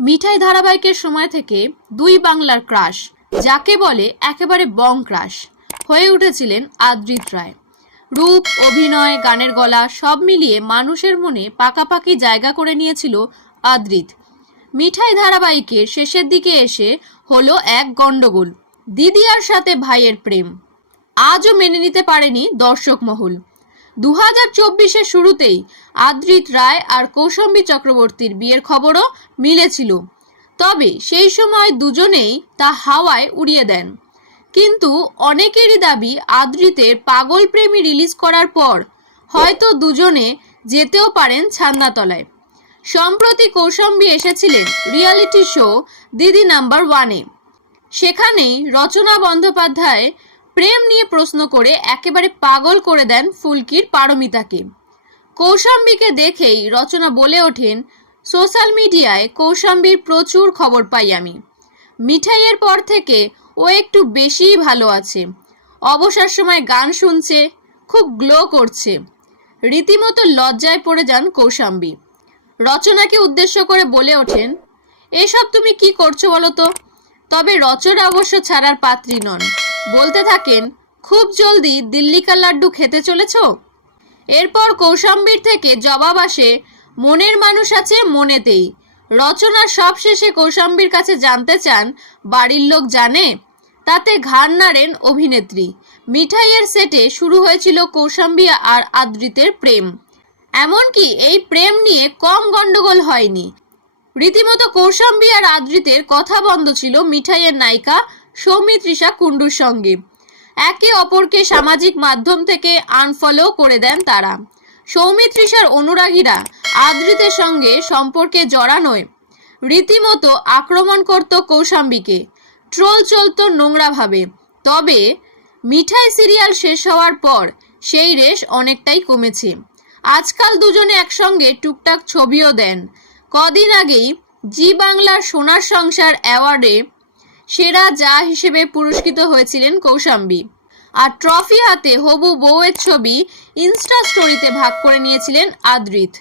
মিঠাই ধারাবাহিকের সময় থেকে দুই বাংলার ক্রাশ, যাকে বলে একেবারে বং ক্রাশ, হয়ে উঠেছিলেন আদ্রিত রায়। রূপ, অভিনয়, গানের গলা সব মিলিয়ে মানুষের মনে পাকাপাকি জায়গা করে নিয়েছিল আদ্রিত। মিঠাই ধারাবাহিকের শেষের দিকে এসে হলো এক গন্ডগোল দিদিয়ার সাথে ভাইয়ের প্রেম। আজও মেনে নিতে পারেনি দর্শক মহল দু হাজার শুরুতেই আদ্রিত রায় আর কৌশম্বী চক্রবর্তীর বিয়ের খবরও মিলেছিল। তবে সেই সময় দুজনেই তা হাওয়ায় উড়িয়ে দেন। কিন্তু অনেকেরই দাবি আদ্রিতের পাগল প্রেমী রিলিজ করার পর হয়তো দুজনে যেতেও পারেন ছান্নাতলায়। সম্প্রতি কৌশম্বী এসেছিলেন রিয়ালিটি শো দিদি নাম্বার ওয়ানে। সেখানেই রচনা বন্দ্যোপাধ্যায় প্রেম নিয়ে প্রশ্ন করে একেবারে পাগল করে দেন ফুলকির পারমিতাকে। কৌশাম্বীকে দেখেই রচনা বলে ওঠেন, সোশ্যাল মিডিয়ায় কৌশাম্বীর প্রচুর খবর পাই আমি। মিঠাইয়ের পর থেকে ও একটু বেশিই ভালো আছে। অবসর সময় গান শুনছে, খুব গ্লো করছে। রীতিমতো লজ্জায় পড়ে যান কৌশাম্বী। রচনাকে উদ্দেশ্য করে বলে ওঠেন, এসব তুমি কি করছ বলো তো? তবে রচনা অবশ্য ছাড়ার পাত্রী নন। বলতে থাকেন, খুব জলদি দিল্লিকা লাড্ডু খেতে চলেছ? এরপর কৌশাম্বীর থেকে জবাব আসে, মনের মানুষ আছে মনেতেই। রচনা সব শেষে কৌশাম্বীর কাছে জানতে চান, বাড়ির লোক জানে? তাতে ঘাড় নাড়েন অভিনেত্রী। মিঠাইয়ের সেটে শুরু হয়েছিল কৌশাম্বী আর আদ্রিতের প্রেম। এমনকি এই প্রেম নিয়ে কম গন্ডগোল হয়নি। রীতিমতো কৌশাম্বী আর আদ্রিতের কথা বন্ধ ছিল মিঠাইয়ের নায়িকা সৌমিত্রিষা কুণ্ডুর সঙ্গে। একে অপরকে সামাজিক মাধ্যম থেকে আনফলো করে দেন তারা। সৌমিত্রিষার অনুরাগীরা আদ্রিতের সঙ্গে সম্পর্কে জড়ানোয়। রীতিমতো আক্রমণ করত কৌশাম্বীকে। ট্রোল চলতো নোংরাভাবে। তবে মিঠাই সিরিয়াল শেষ হওয়ার পর সেই রেশ অনেকটাই কমেছে। আজকাল দুজনে একসঙ্গে টুকটাক ছবিও দেন। কদিন আগেই জি বাংলার সোনার সংসার অ্যাওয়ার্ডে সেরা যা হিসেবে পুরস্কৃত হয়েছিলেন কৌশাম্বি। আর ট্রফি হাতে হবু বউয়ের ছবি ইনস্টা স্টোরিতে ভাগ করে নিয়েছিলেন আদ্রিত।